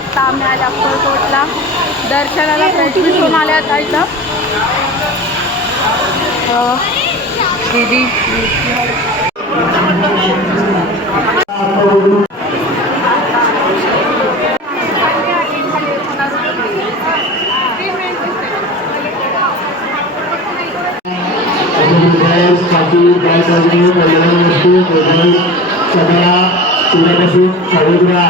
आत्ता आम्ही आले अक्कलकोटला दर्शनाला फ्रेंड्स होऊन आले आता इथं दीदी सगळ्या सूर्यापासून सावधरा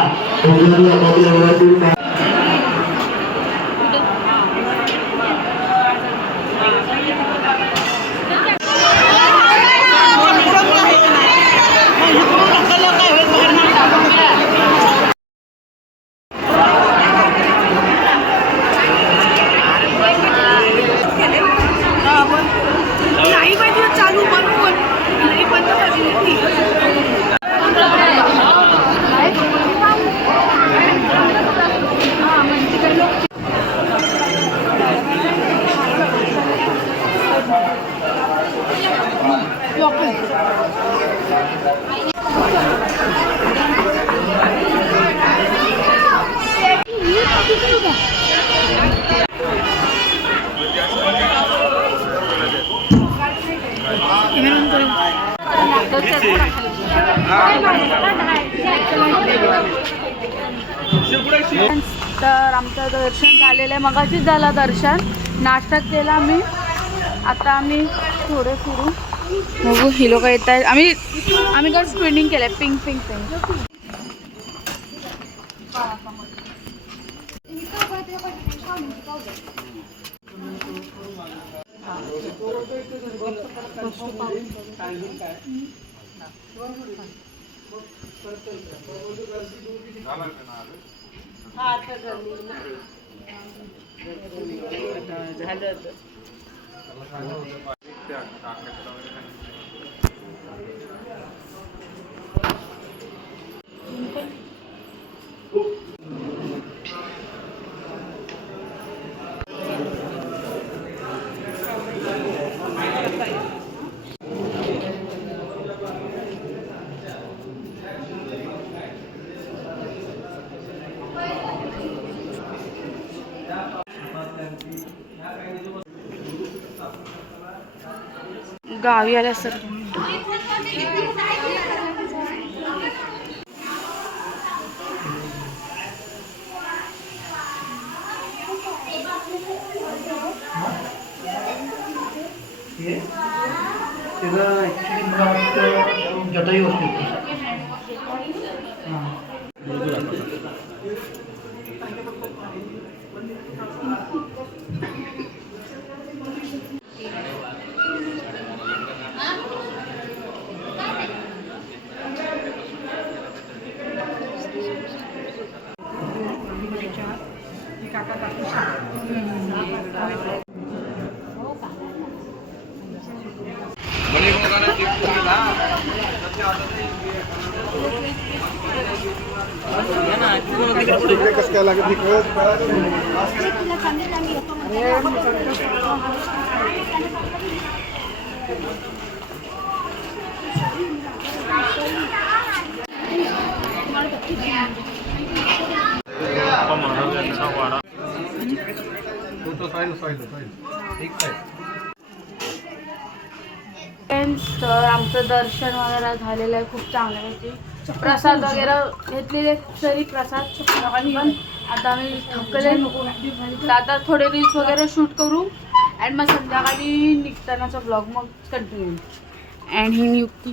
तर आमचं दर्शन झालेलं आहे मगाशीच झालं दर्शन नाश्ता केला मी आता आम्ही थोडे फिरू बघू ही लोक येत आहेत आम्ही काय स्पिनिंग केलंय पिंक पिंक पिंक गावी आल्या सर जटायू असते कसं काय लागत तर आमचं दर्शन वगैरे झालेलं आहे खूप चांगल्यापैकी प्रसाद वगैरे घेतलेले तरी प्रसाद आणि पण आता आम्ही थकले तर आता थोडे रील्स वगैरे शूट करू अँड मग संध्याकाळी निघतानाचा ब्लॉग मग कंटिन्यू अँड ही नियुक्ती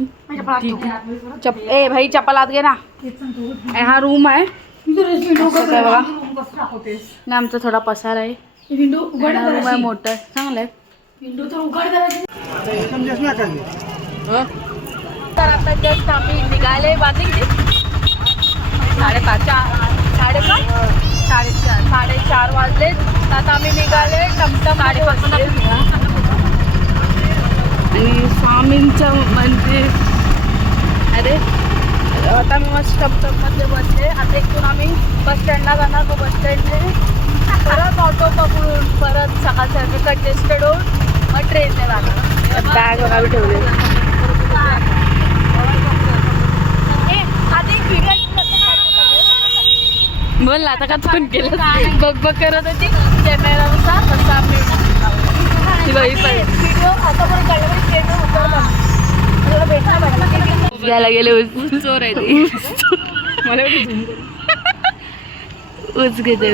ए भाई चप्पल आत घे ना अँड हा रूम आहे बघा आणि आमचा थोडा पसार आहे रूम आहे मोठं चांगलं आहे तर आता जस्ट आम्ही निघाले वाजले किती 4:30 वाजले आता आम्ही निघाले टमटम 5:30 आणि स्वामींचं मंदिर अरे आता मी मस्त टमटममध्ये बसले आता इथून आम्ही बस स्टँडला जाणार मग बस स्टँडने परत ऑटो पकडून परत सकाळसारखं कंजेस्टेड होऊन मग ट्रेनने जाणार बॅग वगैरे ठेवले म्हणलं आता का तोंड केलं बघ बघ करत होती कॅमेरानुसार तसं आम्ही घ्यायला गेले चोर आहे ते मला ऊस घेते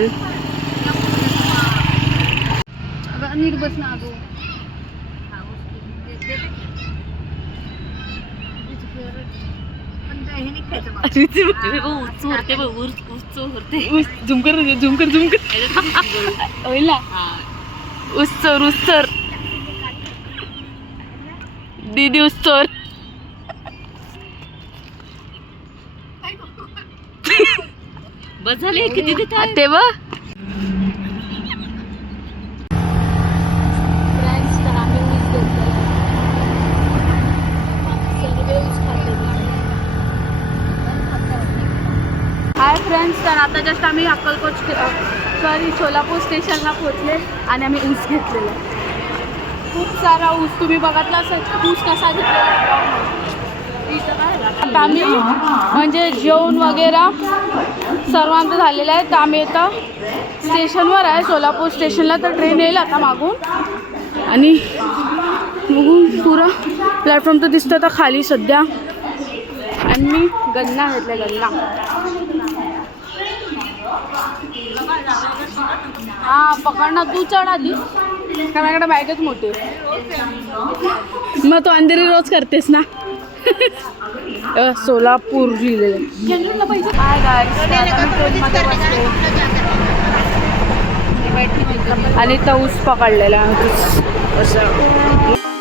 नीट बस ना तू झुमकर झुमकर झुमकर होईल ना उस्तर उस्तर दीदी उस्तर बस झाले किती ते बघ हाय फ्रेंड्स तर आता जस्ट आम्ही अक्कलकोट सोलापूर स्टेशनला पोहोचले आणि आम्ही ऊस घेतलेला खूप सारा ऊस तुम्ही बघितला असेल ऊस कसा घेतलेला आता आम्ही म्हणजे जेवण वगैरे सर्वांचं झालेलं आहे तर आम्ही आता स्टेशनवर आहे सोलापूर स्टेशनला तर ट्रेन येईल आता मागून आणि बघून पुरा प्लॅटफॉर्म तर दिसतं आता खाली सध्या आणि मी गन्ना घेतला गन्ना हा पकडणार तू चढ आधी का माझ्याकडे बॅगच मोठी मग तू अंधेरी रोज करतेस ना सोलापूर लिहिलेलं काय आणि तऊस पकडलेला असं